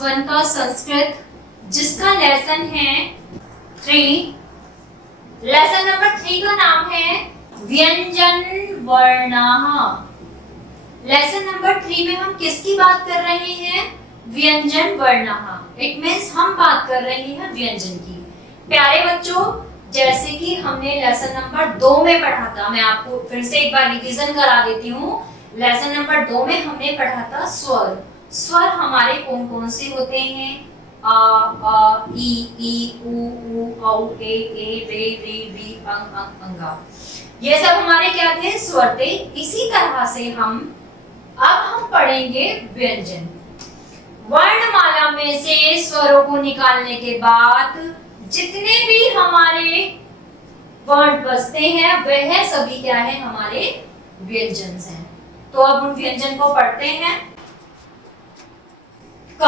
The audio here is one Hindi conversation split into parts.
वन का संस्कृत, जिसका लेसन है 3। लेसन नंबर 3 का नाम है व्यंजन वर्णः। लेसन नंबर 3 में हम किसकी बात कर रहे हैं? व्यंजन वर्णः। इट मींस हम बात कर रहे हैं व्यंजन की। प्यारे बच्चों, जैसे कि हमने लेसन नंबर 2 में पढ़ा था, मैं आपको फिर से एक बार रिवीजन करा देती हूँ। लेसन नंबर 2 में हमने पढ़ा था स्वर। स्वर हमारे कौन कौन से होते हैं? आ, ई, उ, औ, ए, रे, री, अंगा। ये सब हमारे क्या थे? स्वर थे। इसी तरह से हम पढ़ेंगे व्यंजन। वर्णमाला में से स्वरों को निकालने के बाद जितने भी हमारे वर्ड बचते हैं वह सभी क्या है? हमारे व्यंजन हैं। तो अब उन व्यंजन को पढ़ते हैं। क,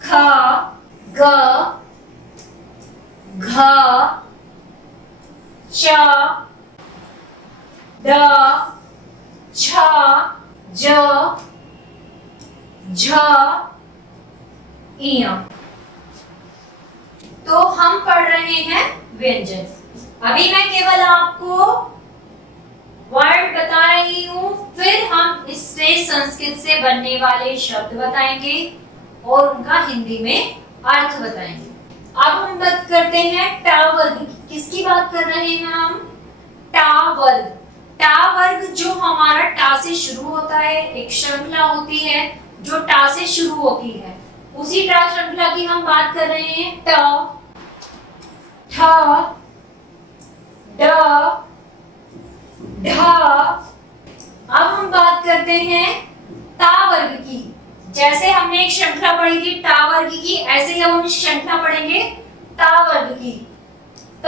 ख, ग, घ, च, ड, छ, ज, झ, इय। तो हम पढ़ रहे हैं व्यंजन। अभी मैं केवल आपको वर्ड बता रही हूं, फिर हम इससे संस्कृत से बनने वाले शब्द बताएंगे और उनका हिंदी में अर्थ बताएंगे। अब हम बात करते हैं टा वर्ग की। किसकी बात कर रहे हैं हम? टा वर्ग। टा वर्ग जो हमारा टा से शुरू होता है, एक श्रृंखला होती है जो टा से शुरू होती है, उसी टा श्रृंखला की हम बात कर रहे हैं। ट, ठ, ड, ढ। अब हम बात करते हैं ता वर्ग की। जैसे हमने एक श्रृंखला पढ़ी थी टा वर्ग की, ऐसे ही हम श्रृंखला पढ़ेंगे ता वर्ग की। त,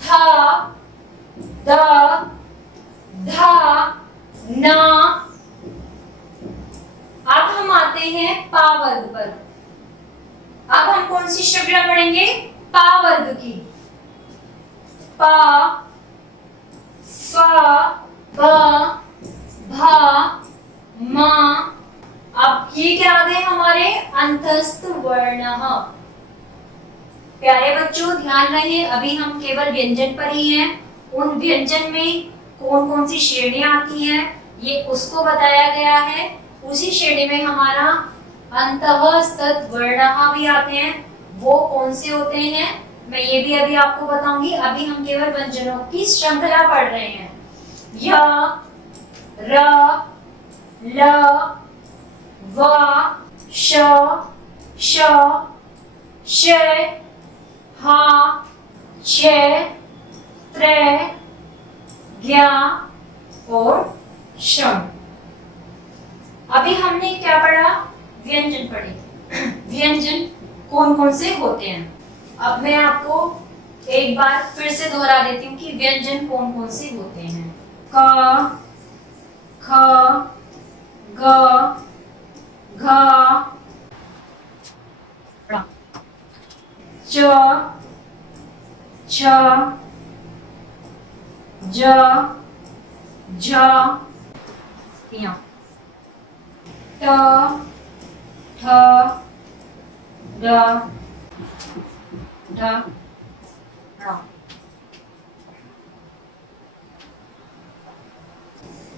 थ, द, ध, न। अब हम आते हैं पा वर्ग पर। अब हम कौन सी श्रृंखला पढ़ेंगे? पा वर्ग की। पा, फ, ब, भ, म। अब ये क्या आ गए? हमारे अंतस्थ वर्ण। प्यारे बच्चों, ध्यान रहे, अभी हम केवल व्यंजन पर ही हैं। उन व्यंजन में कौन कौन सी श्रेणियां आती हैं ये उसको बताया गया है। उसी श्रेणी में हमारा अंतःस्थ वर्ण भी आते हैं। वो कौन से होते हैं मैं ये भी अभी आपको बताऊंगी। अभी हम केवल व्यंजनों की श्रृंखला पढ़ रहे हैं। य, र, ल, व, श, श, श, ह, छ, त्र, ज्ञ और शम। अभी हमने क्या पढ़ा? व्यंजन पढ़े। व्यंजन कौन कौन से होते हैं? अब मैं आपको एक बार फिर से दोहरा देती हूँ कि व्यंजन कौन कौन से होते हैं। क, ख, ग, घ, च, छ, ज, झ, य। ट, ठ, ड, ढ, ढ़।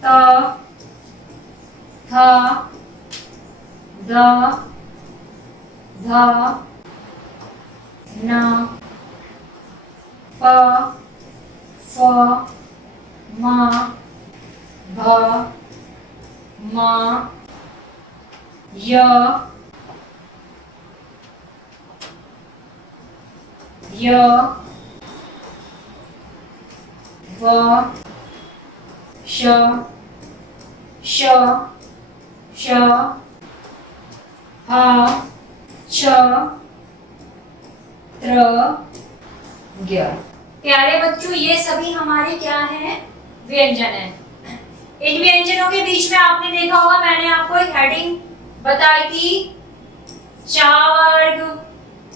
त, थ, द, ध, न, प, फ, म, भ, म, य, य, व, श, श, श, ह, छ, त्र, ज्ञ। प्यारे बच्चों, ये सभी हमारे क्या हैं? व्यंजन हैं। इन व्यंजनों के बीच में आपने देखा होगा, मैंने आपको एक हेडिंग बताई थी, चा वर्ग,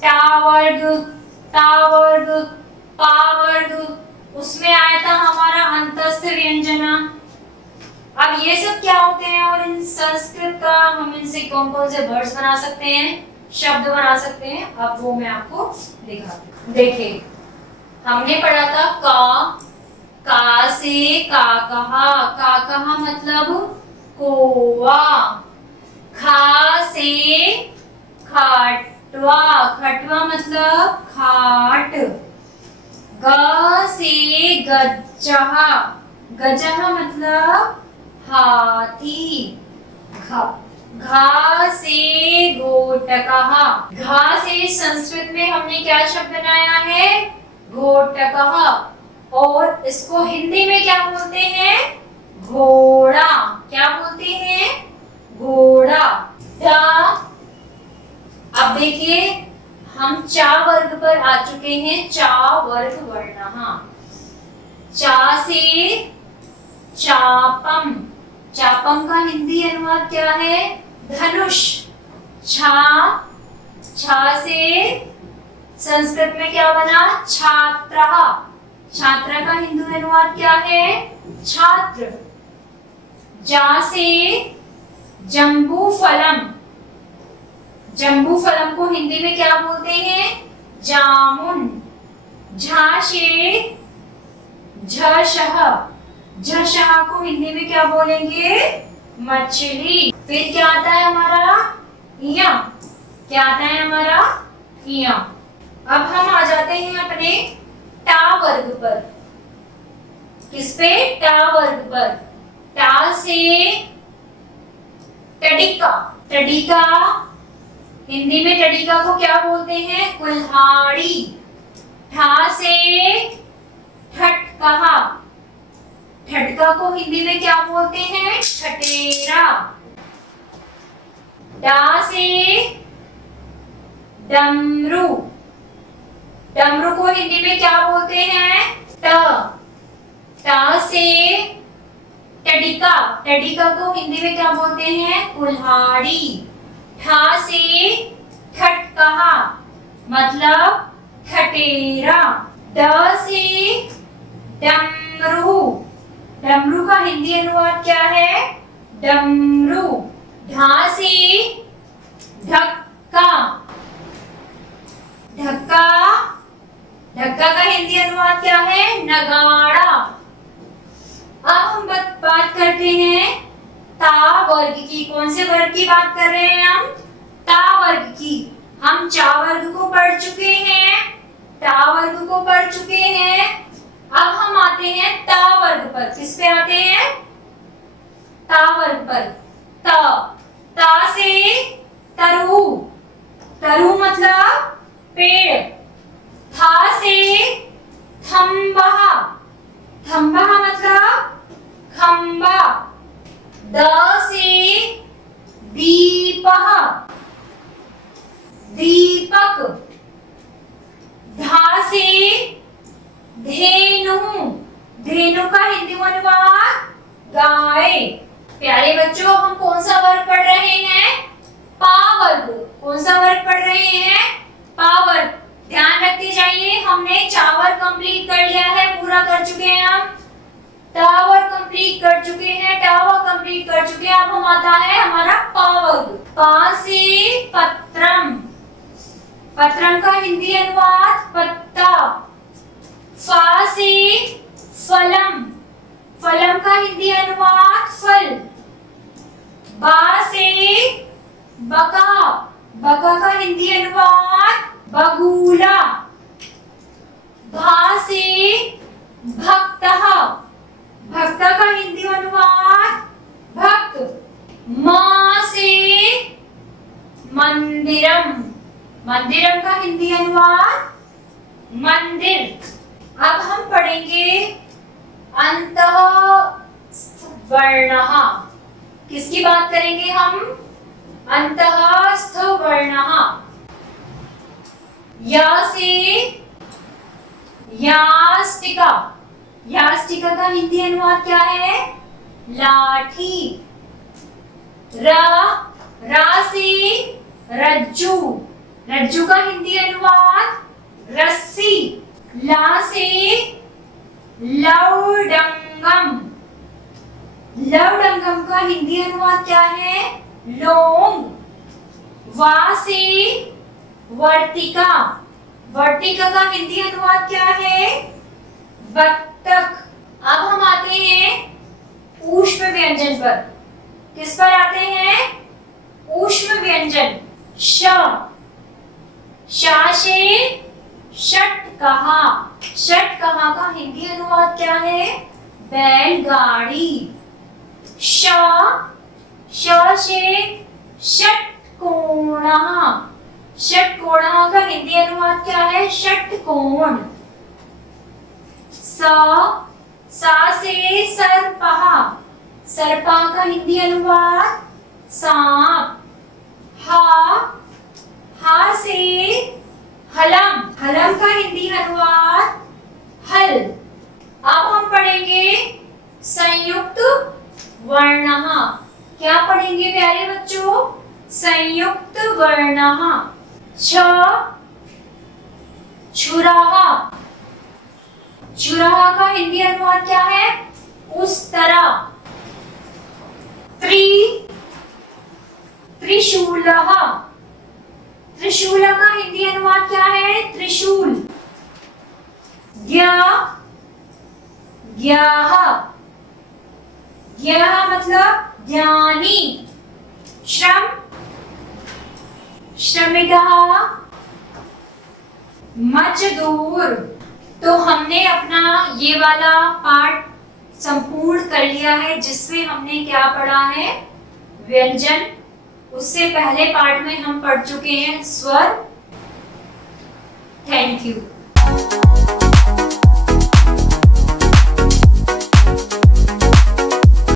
टा वर्ग, ता वर्ग, पा वर्ग। उसमें आया था हमारा अंतस्थ व्यंजन। अब ये सब क्या होते हैं और इन संस्कृत का हम इनसे कौन कौन से वर्ड्स बना सकते हैं, शब्द बना सकते हैं, अब वो मैं आपको दिखाती हूँ। देखिए हमने पढ़ा था का से का कहा मतलब कोवा, खा से खाटवा, खटवा मतलब खाट, ग से गजहा, गजहा मतलब हाथी, घा से घोटकहा, घा से संस्कृत में हमने क्या शब्द बनाया है, घोटकहा, और इसको हिंदी में क्या बोलते हैं, घोड़ा, क्या बोलते हैं, घोड़ा। अब देखिए हम चा वर्ग पर आ चुके हैं, चा वर्ग वर्णः, चा से चापम, चापम का हिंदी अनुवाद क्या है, धनुष, छा से संस्कृत में क्या बना, छात्रः, छात्र का हिंदी अनुवाद क्या है, छात्र, जा से जम्बू फलम, जम्बू फलम को हिंदी में क्या बोलते हैं, जामुन, झा से झशः, झशः को हिंदी में क्या बोलेंगे, मछली। फिर क्या आता है हमारा, इया, क्या आता है हमारा, इया। अब हम आ जाते हैं अपने टा वर्ग पर, किस पे, टा वर्ग पर, टा से टडिका, टडिका हिंदी में टडिका को क्या बोलते हैं, कुल्हाड़ी, ठा से ठटकहा, ठटका को हिंदी में क्या बोलते हैं, ठटेरा, डा से डमरू, डमरू को हिंदी में क्या बोलते हैं, टा से टडिका, टडिका को हिंदी में क्या बोलते हैं, कुल्हाड़ी, ठा से ठटकहा मतलब ठटेरा, ड से डमरू, डमरू का हिंदी अनुवाद क्या है, डमरू, ढा से ढक्का, ढक्का, ढक्का का हिंदी अनुवाद क्या है, नगाड़ा। अब हम बात करते हैं ता वर्ग की, कौन से वर्ग की बात कर रहे हैं हम, ता वर्ग की। हम चा वर्ग को पढ़ चुके हैं, टा वर्ग को पढ़ चुके हैं, अब हम आते हैं ता वर्ग पर। किस पे आते हैं, ता वर्ग पर। ता से तरु, तरु मतलब पेड़, था से थंबा, थंबा मतलब खंबा, द से दीपः, दीपक, धा से धेनु, धेनु का हिंदी अनुवाद गाय। प्यारे बच्चों हम कौन सा वर्ग पढ़ रहे हैं, पा वर्ग। कौन सा वर्ग पढ़ रहे हैं, पा वर्ग। ध्यान रखते जाइए, हमने चावर कंप्लीट कर लिया है, पूरा कर चुके हैं हम, टावर कंप्लीट कर चुके हैं, टावर कंप्लीट कर चुके हैं। अब हम आता है हमारा पा वर्ग। पा से पत्रम, पत्रम का हिंदी अनुवाद पत्ता। फा से फलम, फलम का हिंदी अनुवाद फल। बा से बका, बका का हिंदी अनुवाद बगुला। भा से भक्तः, भक्त का हिंदी अनुवाद भक्त। मा से मंदिरम, मंदिरम का हिंदी अनुवाद मंदिर। अब हम पढ़ेंगे अंतः वर्णः। किसकी बात करेंगे हम, अंतःस्थ वर्णः। या से यास्टिका, यास्टिका का हिंदी अनुवाद क्या है, लाठी। रा से रज्जू, रज्जू का हिंदी अनुवाद रस्सी। ला से लौडंगम, लवडंगम का हिंदी अनुवाद क्या है? लोंग। वा से वर्तिका, वर्तिका का हिंदी अनुवाद क्या है? बत्तख। अब हम आते हैं ऊष्म व्यंजन पर। किस पर आते हैं? ऊष्म व्यंजन। श, शा से षटकहा, षटकहा का हिंदी अनुवाद क्या है? बैलगाड़ी। श, श से षटकोणः, षटकोणः का हिंदी अनुवाद क्या है? षटकोण। स, सा से सर्पः, सर्पा का हिंदी अनुवाद सांप। हा, हा से हलम, हलम का हिंदी अनुवाद हल। अब हम पढ़ेंगे संयुक्त वर्णः। क्या पढ़ेंगे प्यारे बच्चों? संयुक्त वर्णः। छ, छुराहा, छुराहा का हिंदी अनुवाद क्या है? उस तरह। त्रि, त्रिशूलः, त्रिशूल का हिंदी अनुवाद क्या है? त्रिशूल। ज्ञ, ज्ञाः, ज्ञाः मतलब ज्ञानी। श्रम, श्रमिकः, मजदूर। तो हमने अपना ये वाला पाठ संपूर्ण कर लिया है, जिसमें हमने क्या पढ़ा है? व्यंजन। उससे पहले पाठ में हम पढ़ चुके हैं स्वर। Thank you.